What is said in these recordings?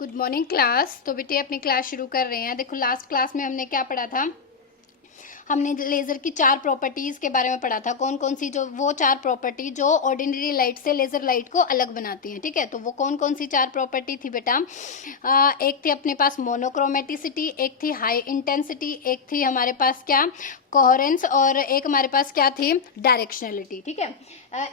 Good morning class. तो बेटे अपनी क्लास शुरू कर रहे हैं। देखो लास्ट क्लास में हमने क्या पढ़ा था। हमने लेज़र की 4 प्रॉपर्टीज़ के बारे में पढ़ा था। कौन कौन सी, जो वो 4 प्रॉपर्टी जो ऑर्डिनरी लाइट से लेज़र लाइट को अलग बनाती हैं। ठीक है, तो वो कौन कौन सी 4 प्रॉपर्टी थी बेटा। एक थी अपने पास मोनोक्रोमेटिसिटी, एक थी हाई इंटेंसिटी, एक थी हमारे पास क्या कोहेरेंस, और एक हमारे पास क्या थी डायरेक्शनलिटी। ठीक है,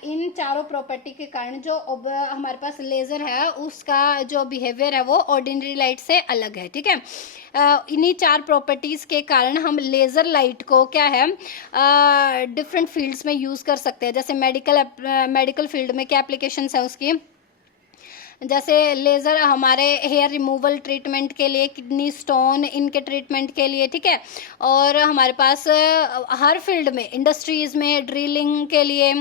इन चारों प्रॉपर्टी के कारण जो हमारे पास लेज़र है उसका जो बिहेवियर है वो ऑर्डिनरी लाइट से अलग है। ठीक है, इन्हीं 4 प्रॉपर्टीज़ के कारण हम लेज़र लाइट को क्या है डिफरेंट फील्ड्स में यूज़ कर सकते हैं। जैसे मेडिकल फील्ड में क्या एप्लीकेशंस है उसकी, जैसे लेज़र हमारे हेयर रिमूवल ट्रीटमेंट के लिए, किडनी स्टोन इनके ट्रीटमेंट के लिए। ठीक है, और हमारे पास हर फील्ड में, इंडस्ट्रीज़ में ड्रिलिंग के लिए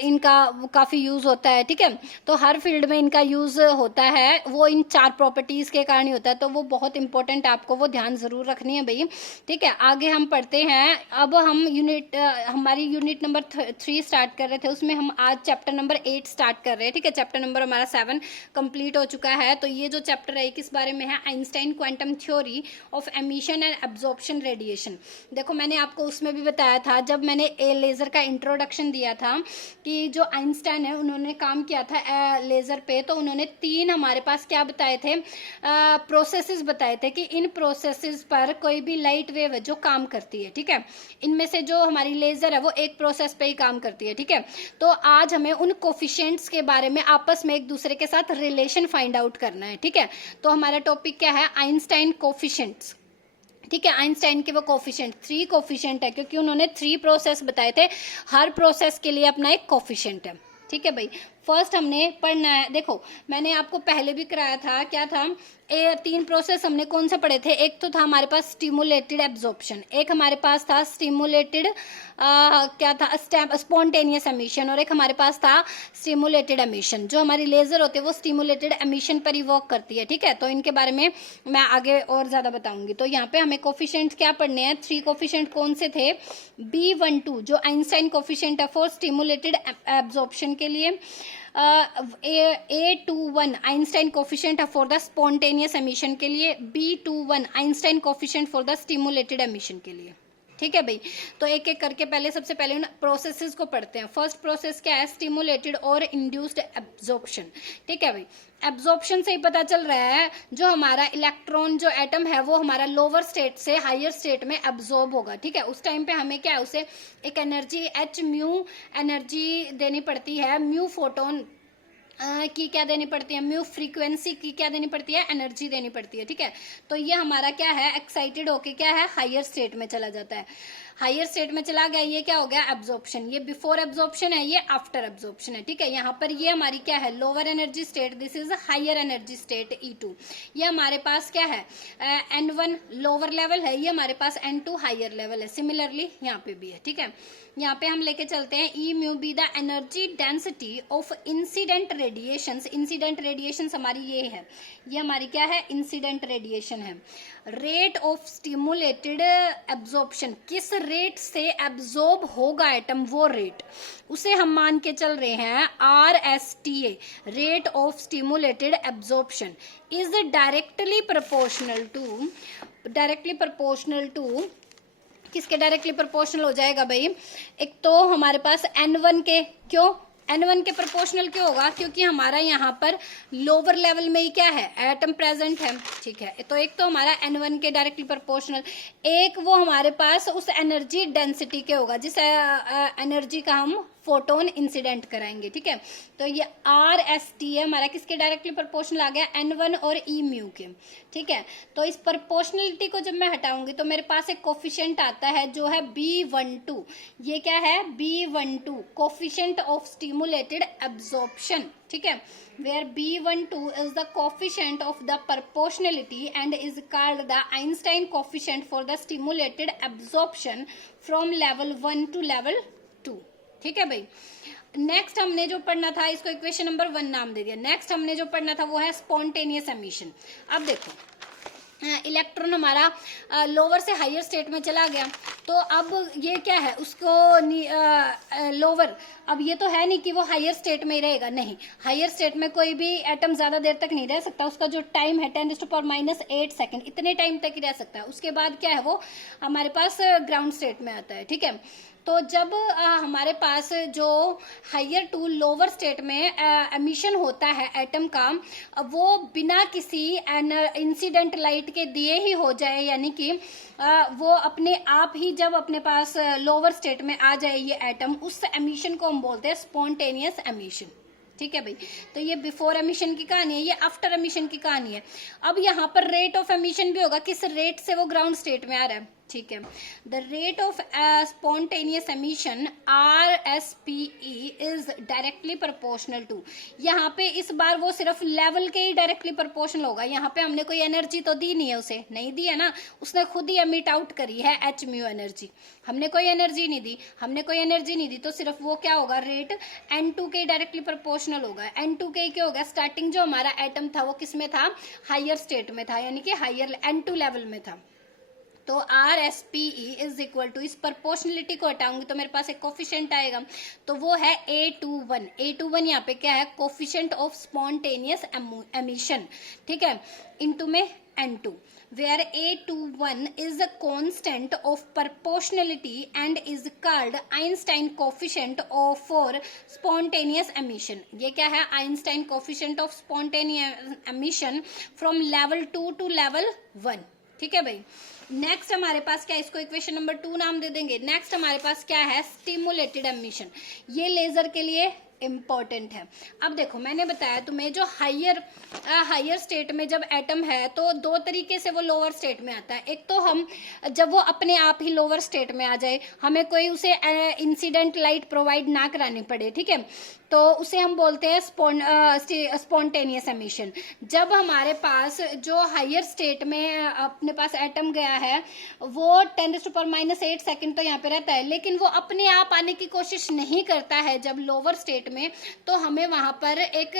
इनका काफ़ी यूज़ होता है। ठीक है, तो हर फील्ड में इनका यूज़ होता है, वो इन 4 प्रॉपर्टीज़ के कारण ही होता है। तो वो बहुत इंपॉर्टेंट, आपको वो ध्यान ज़रूर रखनी है भाई। ठीक है, आगे हम पढ़ते हैं। अब हम हमारी यूनिट नंबर 3 स्टार्ट कर रहे थे, उसमें हम आज चैप्टर नंबर 8 स्टार्ट कर रहे हैं। ठीक है, चैप्टर नंबर हमारा 7 कंप्लीट हो चुका है। तो ये जो चैप्टर है किस बारे में है, Einstein quantum theory of emission and absorption radiation. देखो मैंने आपको उसमें भी बताया था, जब मैंने लेज़र का इंट्रोडक्शन दिया था, कि जो आइंस्टाइन है उन्होंने काम किया था लेज़र पे, तो उन्होंने 3 हमारे पास क्या बताए थे, प्रोसेसेस बताए थे कि इन प्रोसेसेस पर कोई भी लाइट वेव है जो काम करती है। ठीक है, इनमें से जो हमारी लेज़र है वो एक प्रोसेस पे ही काम करती है। ठीक है, तो आज हमें उन कोफिशिएंट्स के बारे में आपस में एक दूसरे के साथ रिलेशन फाइंड आउट करना है। ठीक है, तो हमारा टॉपिक क्या है, आइंस्टाइन कोफिशिएंट्स। ठीक है, आइंस्टाइन के वो कोफिशिएंट 3 कोफिशिएंट है, क्योंकि उन्होंने 3 प्रोसेस बताए थे, हर प्रोसेस के लिए अपना एक कोफिशिएंट है। ठीक है भाई, फर्स्ट हमने पढ़ना है। देखो मैंने आपको पहले भी कराया था, क्या था, 3 प्रोसेस हमने कौन से पढ़े थे। एक तो था हमारे पास स्टिमुलेटेड एब्जॉर्प्शन, एक हमारे पास था स्टिमुलेटेड क्या था स्पॉन्टेनियस एमिशन, और एक हमारे पास था स्टिमुलेटेड एमिशन। जो हमारी लेजर होती है वो स्टिमुलेटेड एमिशन पर ही वर्क करती है। ठीक है, तो इनके बारे में मैं आगे और ज़्यादा बताऊंगी। तो यहाँ पे हमें कोफिशिएंट क्या पढ़ने हैं, 3 कोफिशिएंट कौन से थे, B12 जो आइंस्टाइन कोफिशिएंट है फॉर स्टिमुलेटेड एब्जॉर्प्शन के लिए, A21 आइंस्टाइन कोफिशिएंट है फॉर द स्पॉन्टेनियस एमिशन के लिए, B21 Einstein coefficient for the stimulated emission के लिए। ठीक है भाई, तो एक एक करके पहले सबसे पहले उन प्रोसेसेस को पढ़ते हैं। फर्स्ट प्रोसेस क्या है, स्टिमुलेटेड और इंड्यूस्ड एब्जॉर्प्शन। ठीक है भाई, एब्जॉर्प्शन से ही पता चल रहा है जो हमारा इलेक्ट्रॉन जो एटम है वो हमारा लोअर स्टेट से हायर स्टेट में एब्जॉर्ब होगा। ठीक है, उस टाइम पे हमें क्या है, उसे एक एनर्जी h म्यू एनर्जी देनी पड़ती है, म्यू फोटोन की क्या देनी पड़ती है, म्यू फ्रीक्वेंसी की क्या देनी पड़ती है, एनर्जी देनी पड़ती है। ठीक है, तो ये हमारा क्या है, एक्साइटेड होके क्या है, हायर स्टेट में चला जाता है। हायर स्टेट में चला गया, ये क्या हो गया, एब्जॉर्प्शन। ये बिफोर एब्जॉर्प्शन है, ये आफ्टर एब्जॉर्प्शन है। ठीक है, यहाँ पर ये हमारी क्या है, lower energy state, this is higher energy state E2। ये हमारे पास क्या है, N1 लोअर लेवल है, ये हमारे पास N2 हायर लेवल है। सिमिलरली यहाँ पे भी है। ठीक है, यहाँ पे हम लेके चलते हैं, e mu b the energy density of incident radiations. Incident radiations हमारी ये है, ये हमारी क्या है, इंसिडेंट रेडिएशन है। रेट ऑफ स्टिमुलेटेड एब्जॉर्प्शन, किस रेट से एब्जॉर्ब होगा एटम, वो रेट उसे हम मान के चल रहे हैं RSTA, rate of stimulated absorption is directly proportional to किसके डायरेक्टली प्रोपोर्शनल हो जाएगा भाई, एक तो हमारे पास N1 के, क्यों N1 के प्रोपोर्शनल क्यों होगा, क्योंकि हमारा यहाँ पर लोअर लेवल में ही क्या है, एटम प्रेजेंट है। ठीक है, तो एक तो हमारा N1 के डायरेक्टली प्रोपोर्शनल, एक वो हमारे पास उस एनर्जी डेंसिटी के होगा जिस एनर्जी का हम फोटोन इंसिडेंट कराएंगे। ठीक है, तो ये RST हमारा किसके डायरेक्टली प्रोपोर्शनल आ गया, N1 और E म्यू के। ठीक है, तो इस प्रोपोर्शनलिटी को जब मैं हटाऊंगी तो मेरे पास एक कोफिशिएंट आता है जो है B12। ये क्या है, B12 coefficient of stimulated absorption. ठीक है, where B12 is the coefficient of the proportionality and is called the Einstein coefficient for the stimulated absorption from level 1 to level 2। ठीक है भाई, नेक्स्ट हमने जो पढ़ना था, इसको इक्वेशन नंबर 1 नाम दे दिया। नेक्स्ट हमने जो पढ़ना था वो है स्पॉन्टेनियस एमिशन। अब देखो इलेक्ट्रॉन हमारा लोअर से हायर स्टेट में चला गया, तो अब ये क्या है उसको लोअर, अब ये तो है नहीं कि वो हायर स्टेट में ही रहेगा, नहीं, हायर स्टेट में कोई भी एटम ज्यादा देर तक नहीं रह सकता, उसका जो टाइम है 10⁻⁻8 सेकेंड, इतने टाइम तक ही रह सकता है। उसके बाद क्या है वो हमारे पास ग्राउंड स्टेट में आता है, ठीक है। तो जब हमारे पास जो हायर टू लोअर स्टेट में एमिशन होता है एटम का, वो बिना किसी इंसिडेंट लाइट के दिए ही हो जाए, यानी कि वो अपने आप ही जब अपने पास लोअर स्टेट में आ जाए ये एटम, उस एमिशन को हम बोलते हैं स्पॉन्टेनियस एमिशन, ठीक है भाई। तो ये बिफोर एमिशन की कहानी है, ये आफ्टर एमिशन की कहानी है। अब यहाँ पर रेट ऑफ एमिशन भी होगा, किस रेट से वो ग्राउंड स्टेट में आ रहा है, ठीक है। The rate of spontaneous emission RSPE is directly proportional to, यहाँ पे इस बार वो सिर्फ लेवल के ही डायरेक्टली प्रोपोर्शनल होगा। यहाँ पे हमने कोई एनर्जी तो दी नहीं है, उसे नहीं दी है ना, उसने खुद ही एमिट आउट करी है h म्यू एनर्जी, हमने कोई एनर्जी नहीं दी, हमने कोई एनर्जी नहीं दी, तो सिर्फ वो क्या होगा, रेट N2 के डायरेक्टली प्रोपोर्शनल होगा। N2 के क्या होगा, स्टार्टिंग जो हमारा एटम था वो किस में था, हायर स्टेट में था, यानी कि हायर N2 लेवल में था। तो RSPE इज इक्वल टू, इस प्रोपोर्शनलिटी को हटाऊंगी तो मेरे पास एक कोफिशिएंट आएगा, तो वो है A21। A21 यहाँ पे क्या है, कोफिशिएंट ऑफ स्पॉन्टेनियस एमिशन, ठीक है, इनटू में N2, where A21 is a constant of proportionality and is called Einstein coefficient of for spontaneous emission। ये क्या है, Einstein coefficient of spontaneous emission from level 2 to level 1, ठीक है भाई। Next हमारे पास क्या है, इसको इक्वेशन नंबर 2 नाम दे देंगे। नेक्स्ट हमारे पास क्या है, स्टिमुलेटेड एमिशन, ये लेजर के लिए इम्पोर्टेंट है। अब देखो मैंने बताया तुम्हें, जो हायर स्टेट में जब एटम है तो दो तरीके से वो लोअर स्टेट में आता है। एक तो हम जब वो अपने आप ही लोअर स्टेट में आ जाए, हमें कोई उसे इंसिडेंट लाइट प्रोवाइड ना करानी पड़े, ठीक है, तो उसे हम बोलते हैं स्पॉन्टेनियस एमिशन। जब हमारे पास जो हायर स्टेट में अपने पास एटम गया है वो 10⁻⁻8 सेकेंड तो यहाँ पे रहता है, लेकिन वो अपने आप आने की कोशिश नहीं करता है जब लोअर स्टेट में, तो हमें वहां पर एक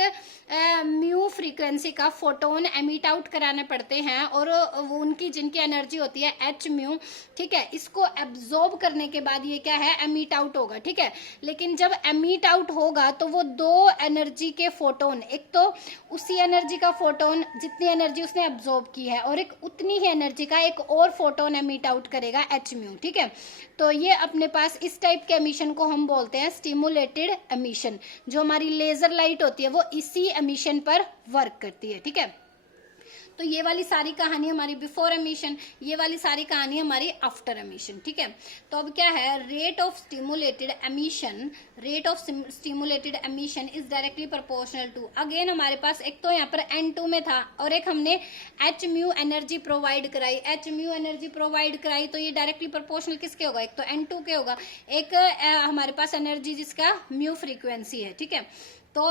म्यू फ्रीक्वेंसी का फोटोन एमिट आउट कराने पड़ते हैं, और वो उनकी जिनकी एनर्जी होती है h म्यू, ठीक है, इसको एब्जॉर्ब करने के बाद ये क्या है, एमिट आउट होगा, ठीक है। लेकिन जब एमिट आउट होगा तो वो दो एनर्जी के फोटोन, एक तो उसी एनर्जी का फोटोन जितनी एनर्जी उसने एब्जॉर्ब की है, और एक उतनी ही एनर्जी का एक और फोटोन एमिट आउट करेगा h म्यू, ठीक है। तो ये अपने पास इस टाइप के एमिशन को हम बोलते हैं स्टिमुलेटेड एमिशन। जो हमारी लेजर लाइट होती है वो इसी एमिशन पर वर्क करती है, ठीक है। तो ये वाली सारी कहानी हमारी बिफोर एमिशन, ये वाली सारी कहानी हमारी आफ्टर एमिशन, ठीक है। तो अब क्या है, rate of stimulated emission, rate of stimulated emission is directly proportional to, again हमारे पास एक तो यहाँ पर N2 में था और एक हमने h म्यू एनर्जी प्रोवाइड कराई, h म्यू एनर्जी प्रोवाइड कराई, तो ये डायरेक्टली प्रोपोर्शनल किसके होगा, एक तो N2 के होगा, एक हमारे पास एनर्जी जिसका म्यू फ्रीक्वेंसी है, ठीक है। तो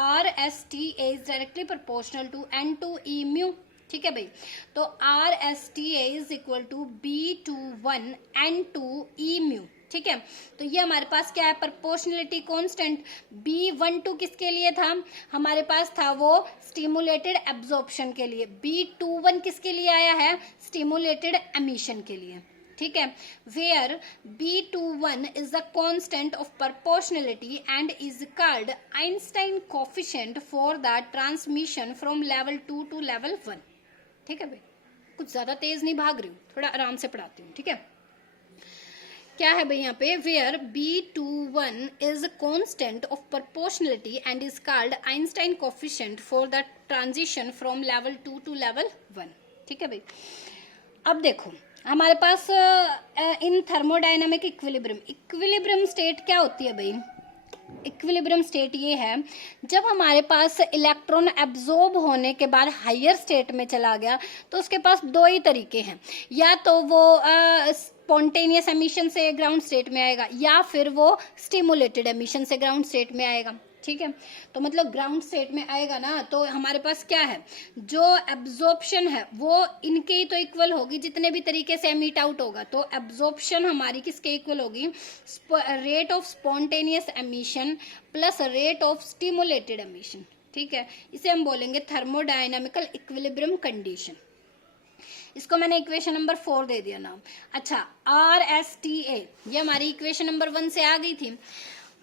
RSTA is directly proportional to N2E mu, ठीक है भाई। तो RSTA is equal to B21 N2E mu, ठीक है। तो ये हमारे पास क्या है, प्रोपोर्शनलिटी कांस्टेंट। B12 किसके लिए था, हमारे पास था वो स्टिमुलेटेड एब्जॉर्प्शन के लिए, B21 किसके लिए आया है, स्टिमुलेटेड एमिशन के लिए, ठीक है। Where B21 is the constant of proportionality and is called Einstein coefficient for the transmission from level 2 to level 1, ठीक है भाई। कुछ ज्यादा तेज नहीं भाग रही हूँ, थोड़ा आराम से पढ़ाती हूँ, ठीक है। क्या है भाई यहाँ पे, where B21 is constant of proportionality and is called Einstein coefficient for the transition from level 2 to level 1, ठीक है भाई। अब देखो हमारे पास इन थर्मोडायनामिक इक्विलिब्रियम स्टेट क्या होती है भाई, इक्विलिब्रियम स्टेट ये है जब हमारे पास इलेक्ट्रॉन एब्जॉर्ब होने के बाद हायर स्टेट में चला गया, तो उसके पास दो ही तरीके हैं, या तो वो स्पॉन्टेनियस एमिशन से ग्राउंड स्टेट में आएगा, या फिर वो स्टिमुलेटेड एमिशन से ग्राउंड स्टेट में आएगा, ठीक है। तो मतलब ग्राउंड स्टेट में आएगा ना, तो हमारे पास क्या है, जो एब्जॉर्प्शन है वो इनके ही तो इक्वल होगी, जितने भी तरीके से एमिट आउट होगा, तो एब्जॉर्प्शन हमारी किसके इक्वल होगी, rate of spontaneous emission plus rate of stimulated emission, ठीक है। इसे हम बोलेंगे थर्मोडायनामिकल इक्विलिब्रियम कंडीशन, इसको मैंने इक्वेशन नंबर 4 दे दिया नाम। अच्छा, RSTA ये हमारी इक्वेशन नंबर 1 से आ गई थी।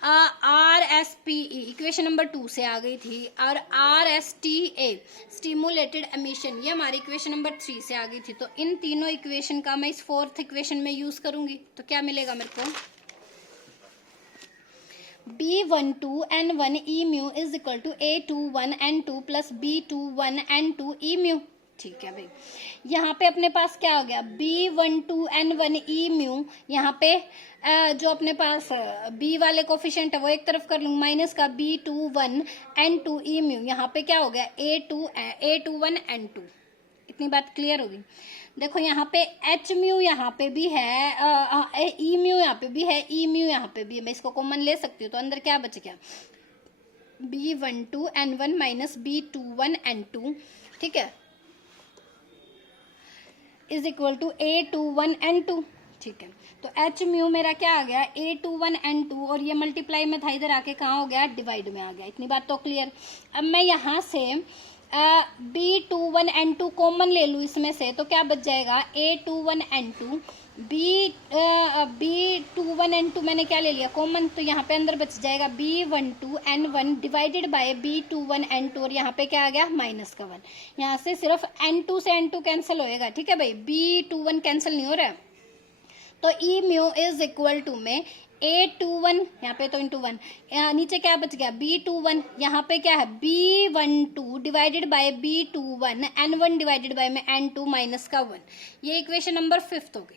RSPE इक्वेशन नंबर 2 से आ गई थी, और RSTA स्टिमुलेटेड एमिशन ये हमारी इक्वेशन नंबर 3 से आ गई थी। तो इन तीनों इक्वेशन का मैं इस 4th इक्वेशन में यूज करूंगी, तो क्या मिलेगा मेरे को, B12 N1 E mu is equal to A21 N2 प्लस B21 N2 E म्यू। ठीक है भाई, यहाँ पे अपने पास क्या हो गया, B12 N1 E म्यू, यहाँ पे जो अपने पास B वाले कोफिशिएंट है वो एक तरफ कर लूँ, माइनस का B21 N2 E म्यू, यहाँ पे क्या हो गया A21 N2। इतनी बात क्लियर होगी। देखो यहाँ पे H म्यू यहाँ पे भी है, E म्यू यहाँ पे भी है, E म्यू यहाँ पे भी है, मैं इसको कॉमन ले सकती हूँ। तो अंदर क्या बच गया, B12 N1 minus B21 N2, ठीक है, is equal to A21 N2। ठीक है, तो H म्यू मेरा क्या आ गया, A21 N2, और ये मल्टीप्लाई में था, इधर आके कहाँ हो गया, डिवाइड में आ गया। इतनी बात तो क्लियर। अब मैं यहाँ से B21 N2 कॉमन ले लूँ इसमें से, तो क्या बच जाएगा, A21 N2 B21 N2 मैंने क्या ले लिया कॉमन, तो यहाँ पे अंदर बच जाएगा B12 N1 divided by B21 N2, और यहाँ पे क्या आ गया, माइनस का 1। यहाँ से सिर्फ N2 से N2 कैंसिल होएगा, ठीक है भाई, B21 कैंसिल नहीं हो रहा है। तो E mu is equal to में A21 यहाँ पे तो इंटू 1, नीचे क्या बच गया B21, यहाँ पे क्या है B12 divided by B21 N1 divided by में N2 माइनस का 1। ये इक्वेशन नंबर 5 हो गई।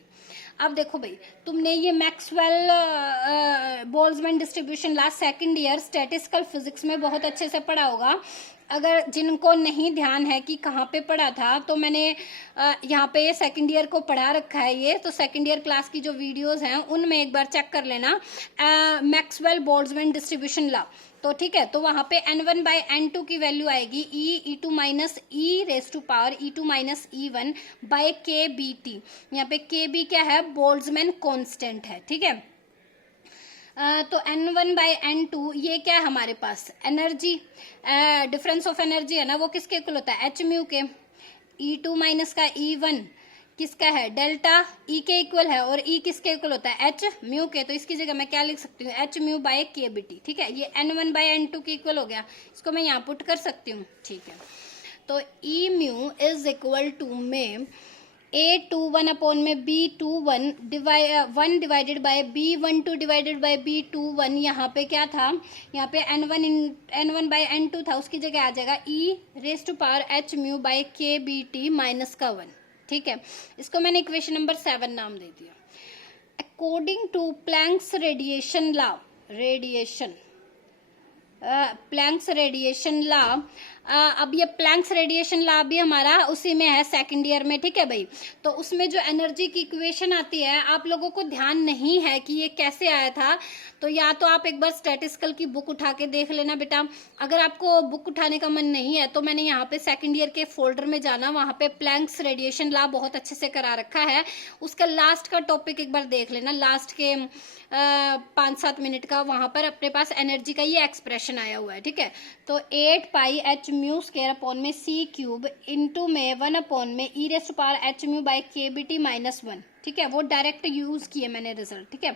अब देखो भाई, तुमने ये Maxwell Boltzmann distribution last second year statistical physics में बहुत अच्छे से पढ़ा होगा। अगर जिनको नहीं ध्यान है कि कहाँ पे पढ़ा था, तो मैंने यहाँ पे सेकंड ईयर को पढ़ा रखा है ये, तो सेकंड ईयर क्लास की जो वीडियोस हैं उनमें एक बार चेक कर लेना, मैक्सवेल बोल्ट्जमैन डिस्ट्रीब्यूशन लॉ। तो ठीक है, तो वहां पे N1 बाय N2 की वैल्यू आएगी E2 minus E raise to power E2 minus E1 by KBT। यहाँ पे KB क्या है, बोल्ट्जमैन कांस्टेंट है, ठीक है। तो N1 बाय N2 ये क्या है हमारे पास, एनर्जी, डिफरेंस ऑफ एनर्जी है ना, वो किसके इक्वल होता है, H म्यू के। E2 माइनस का E1 किसका है, डेल्टा E के इक्वल है, और E किसके इक्वल होता है, H म्यू के। तो इसकी जगह मैं क्या लिख सकती हूँ, H म्यू बाय KBT, ठीक है। ये N1 बाय N2 के इक्वल हो गया, इसको मैं यहाँ पुट कर सकती हूँ, ठीक है। तो E mu is equal to में A21 अपॉन में B21 1 divided by B12 divided by B21, यहाँ पे क्या था, यहाँ पे N1 बाय N2 था, उसकी जगह आ जाएगा E raise to power H mu by KBT minus का 1, ठीक है। इसको मैंने इक्वेशन नंबर 7 नाम दे दिया। According to Planck's radiation law, Planck's radiation law, अब ये प्लैंक्स रेडिएशन लॉ भी हमारा उसी में है सेकंड ईयर में, ठीक है भाई। तो उसमें जो एनर्जी की इक्वेशन आती है, आप लोगों को ध्यान नहीं है कि ये कैसे आया था, तो या तो आप एक बार स्टैटिस्टिकल की बुक उठा के देख लेना बेटा। अगर आपको बुक उठाने का मन नहीं है, तो मैंने यहाँ पे सेकंड ईयर के फोल्डर में जाना, वहाँ पे प्लैंक्स रेडिएशन लॉ बहुत अच्छे से करा रखा है, उसका लास्ट का टॉपिक एक बार देख लेना, लास्ट के 5-7 मिनट का, वहां पर अपने पास एनर्जी का ये एक्सप्रेशन आया हुआ है, ठीक है। तो 8 pi H mu square upon में C क्यूब इंटू में 1 अपॉन में E raise to power H mu by KBT minus 1, ठीक है। वो डायरेक्ट यूज किए मैंने रिजल्ट, ठीक है।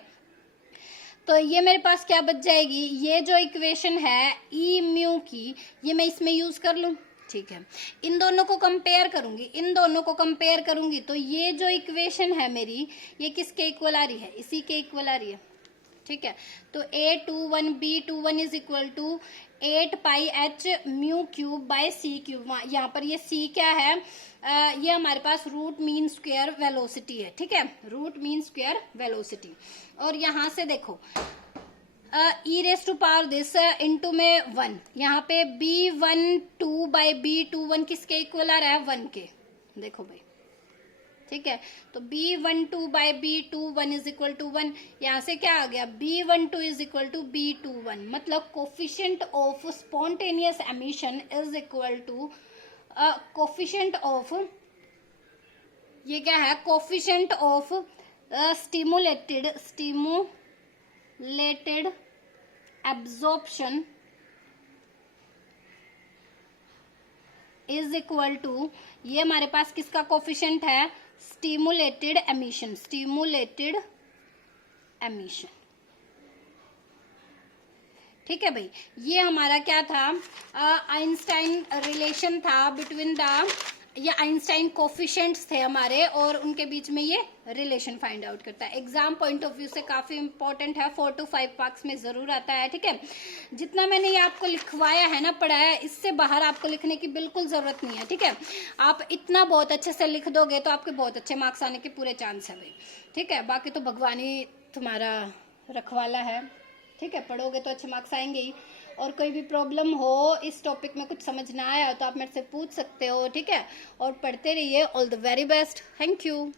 तो ये मेरे पास क्या बच जाएगी, ये जो इक्वेशन है E म्यू की, ये मैं इसमें यूज कर लूं, ठीक है। इन दोनों को कंपेयर करूंगी, तो ये जो इक्वेशन है मेरी, ये किसके इक्वल आ रही है, इसी के इक्वल आ रही है, ठीक है। तो A21 B21 is equal to 8 pi H mu cube by C cube. यहाँ पर ये C क्या है, ये हमारे पास रूट मीन स्क्वायर वेलोसिटी है, ठीक है, रूट मीन स्क्वायर वेलोसिटी। और यहाँ से देखो E raise to power this into में 1, यहाँ पे B12 बाई B21 किसके इक्वल आ रहा है, 1 के, देखो भाई, ठीक है। तो B12 by B21 is equal to 1, यहाँ से क्या आ गया, B12 is equal to B21, मतलब coefficient of spontaneous emission is equal to coefficient of, ये क्या है, coefficient of stimulated absorption is equal to, ये हमारे पास किसका कोफिशिएंट है, स्टिमुलेटेड एमिशन, स्टिमुलेटेड एमिशन। ठीक है भाई, ये हमारा क्या था, आइंस्टाइन रिलेशन था बिटवीन द, ये आइंस्टाइन कोफिशिएंट्स थे हमारे और उनके बीच में ये रिलेशन फाइंड आउट करता है। एग्जाम पॉइंट ऑफ व्यू से काफी इंपॉर्टेंट है, 4 to 5 मार्क्स में जरूर आता है। ठीक है, जितना मैंने ये आपको लिखवाया है ना, पढ़ाया है, इससे बाहर आपको लिखने की बिल्कुल जरूरत नहीं है। ठीक है, आप इतना बहुत अच्छे से लिख दोगे तो आपके बहुत अच्छे मार्क्स आने के पूरे चांस है भाई। ठीक है, बाकी तो भगवान ही तुम्हारा रखवाला है। ठीक है, पढ़ोगे तो अच्छे मार्क्स आएंगे ही। और कोई भी प्रॉब्लम हो, इस टॉपिक में कुछ समझ ना आया तो आप मेरे से पूछ सकते हो। ठीक है, और पढ़ते रहिए। All the very best, thank you.